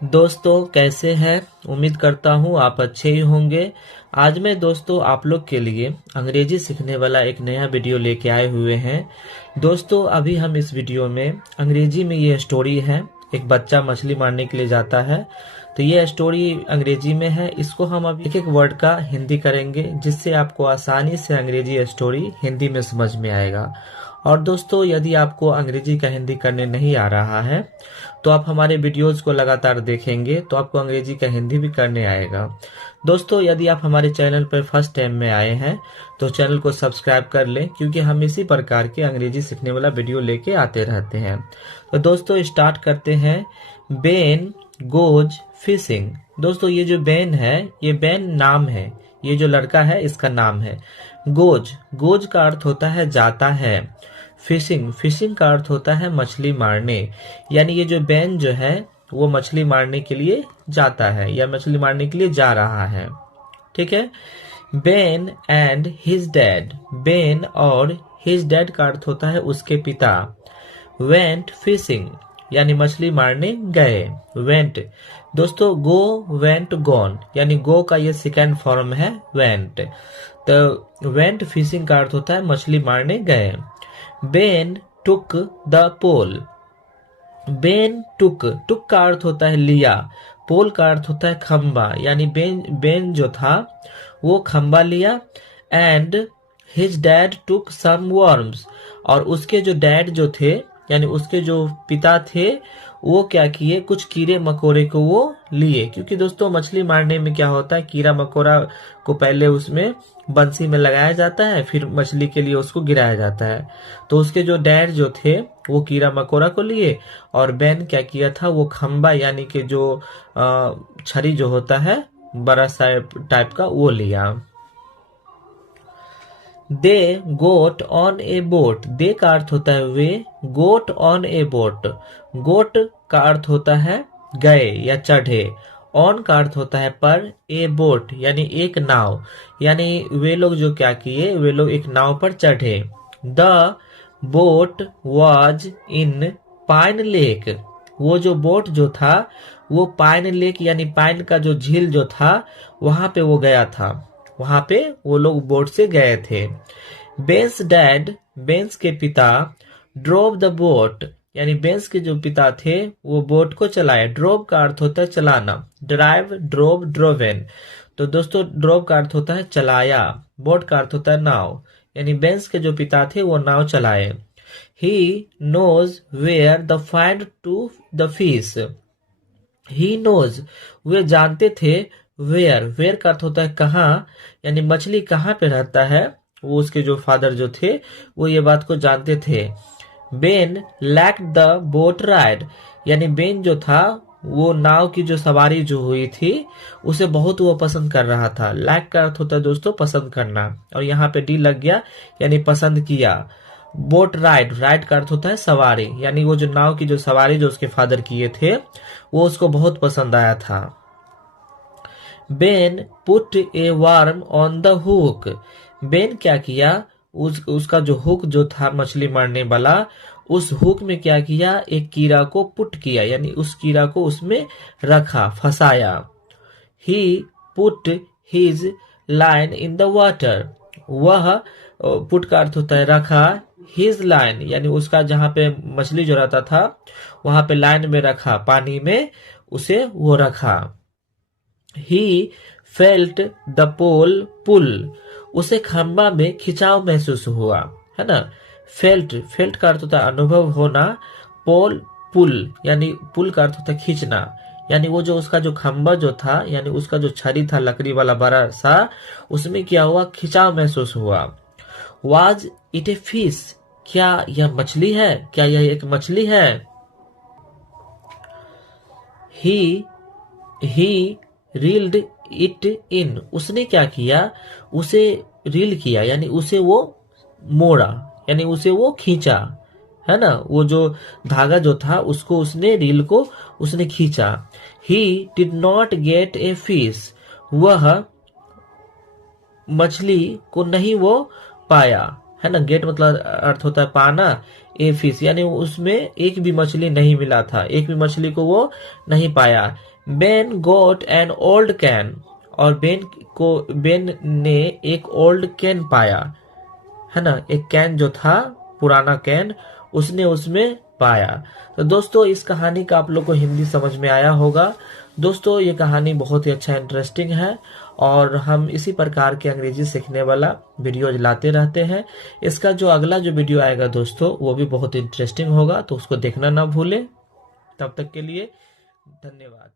दोस्तों कैसे हैं। उम्मीद करता हूँ आप अच्छे ही होंगे। आज मैं दोस्तों आप लोग के लिए अंग्रेजी सीखने वाला एक नया वीडियो लेके आए हुए हैं। दोस्तों अभी हम इस वीडियो में अंग्रेजी में ये स्टोरी है, एक बच्चा मछली मारने के लिए जाता है। तो ये स्टोरी अंग्रेजी में है, इसको हम अब एक एक वर्ड का हिंदी करेंगे जिससे आपको आसानी से अंग्रेजी स्टोरी हिंदी में समझ में आएगा। और दोस्तों यदि आपको अंग्रेजी का हिंदी करने नहीं आ रहा है तो आप हमारे वीडियोस को लगातार देखेंगे तो आपको अंग्रेजी का हिंदी भी करने आएगा। दोस्तों यदि आप हमारे चैनल पर फर्स्ट टाइम में आए हैं तो चैनल को सब्सक्राइब कर लें, क्योंकि हम इसी प्रकार के अंग्रेजी सीखने वाला वीडियो लेके आते रहते हैं। तो दोस्तों स्टार्ट करते हैं। Ben goes fishing. दोस्तों ये जो बेन है, ये बेन नाम है, ये जो लड़का है इसका नाम है। गोज, गोज का अर्थ होता है जाता है। फिशिंग, फिशिंग का अर्थ होता है मछली मारने। यानी ये जो बेन जो है वो मछली मारने के लिए जाता है या मछली मारने के लिए जा रहा है। ठीक है। Ben and his dad, Ben और हिज डैड का अर्थ होता है उसके पिता। वेंट फिशिंग यानी मछली मारने गए। वेंट, दोस्तों गो वेंट गॉन, यानी गो का ये सेकेंड फॉर्म है वेंट। तो वेंट फिशिंग का अर्थ होता है मछली मारने गए। Ben took the pole, Ben took, took का अर्थ होता है लिया, पोल का अर्थ होता है खंबा, यानी बेन जो था वो खंबा लिया। And his dad took some worms, और उसके जो डैड जो थे यानी उसके जो पिता थे वो क्या किए, कुछ कीड़े मकोड़े को वो लिए। क्योंकि दोस्तों मछली मारने में क्या होता है, कीड़ा मकोड़ा को पहले उसमें बंसी में लगाया जाता है, फिर मछली के लिए उसको गिराया जाता है। तो उसके जो डैड जो थे वो कीड़ा मकोड़ा को लिए, और बेन क्या किया था, वो खंबा यानी कि जो छड़ी जो होता है बड़ा सा टाइप का वो लिया। दे गोट ऑन ए बोट, दे का अर्थ होता है वे, गोट ऑन ए बोट, गोट का अर्थ होता है गए या चढ़े, ऑन का अर्थ होता है पर, ए बोट यानी एक नाव, यानी वे लोग जो क्या किए, वे लोग एक नाव पर चढ़े। The boat was in pine lake, वो जो बोट जो था वो पाइन लेक यानी पाइन का जो झील जो था वहां पे वो गया था, वहां पे वो लोग बोट से गए थे। बेंस डैड, बेंस के पिता, ड्रोव द बोट, यानी बेंस के जो पिता थे वो बोट को चलाए। ड्रोव का अर्थ होता है चलाना, ड्राइव ड्रोव ड्रोवेन। तो दोस्तों ड्रोव का अर्थ होता है चलाया, बोट का अर्थ होता है नाव, यानी बेंस के जो पिता थे वो नाव चलाए। He knows where the find to the fish, he knows, वे जानते थे, वेयर, वेयर का अर्थ होता है कहाँ, यानी मछली कहाँ पे रहता है, वो उसके जो फादर जो थे वो ये बात को जानते थे। Ben lack the boat ride, यानी बेन जो था वो नाव की जो सवारी जो हुई थी उसे बहुत वो पसंद कर रहा था। लैक का अर्थ होता है दोस्तों पसंद करना, और यहाँ पे डी लग गया यानी पसंद किया। बोट राइड, राइड का अर्थ होता है सवारी, यानी वो जो नाव की जो सवारी जो उसके फादर किए थे वो उसको बहुत पसंद आया था। Ben put A worm on the hook, Ben क्या किया, उसका जो हुक जो था मछली मारने वाला, उस हुक में क्या किया, एक कीड़ा को पुट किया, यानी उस कीड़ा को उसमें रखा, फंसाया। He put his line in the water, वह, पुट का अर्थ होता है रखा, हिज लाइन यानी उसका जहां पे मछली जो रहता था वहां पे लाइन में रखा, पानी में उसे वो रखा। ही फेल्ट द पोल पुल, उसे खंबा में खिंचाव महसूस हुआ, है ना। फेल्ट, फेल्ट का अर्थ होता है अनुभव होना, पोल पुल यानी पुल का अर्थ होता है खींचना, यानी वो जो उसका जो खंबा जो था यानी उसका जो छड़ी था लकड़ी वाला बड़ा सा, उसमें क्या हुआ, खिंचाव महसूस हुआ। वाज इट ए फिश, क्या यह मछली है, क्या यह एक मछली है। ही रील्ड इट इन, उसने क्या किया, उसे रील किया यानी उसे वो मोड़ा, यानी उसे वो खींचा, है ना, वो जो धागा जो था उसको उसने रील को उसने खींचा। He did not gate a fish, वह मछली को नहीं वो पाया, है ना। गेट मतलब अर्थ होता है पाना, ए फिश, यानी उसमें एक भी मछली नहीं मिला था, एक भी मछली को वो नहीं पाया। Ben goat an old can, और बेन ने एक ओल्ड कैन पाया, है ना, एक कैन जो था, पुराना कैन, उसने उसमें पाया। तो दोस्तों इस कहानी का आप लोग को हिंदी समझ में आया होगा। दोस्तों ये कहानी बहुत ही अच्छा इंटरेस्टिंग है, और हम इसी प्रकार के अंग्रेजी सीखने वाला वीडियो लाते रहते हैं। इसका जो अगला जो वीडियो आएगा दोस्तों वो भी बहुत इंटरेस्टिंग होगा, तो उसको देखना ना भूलें। तब तक के लिए धन्यवाद।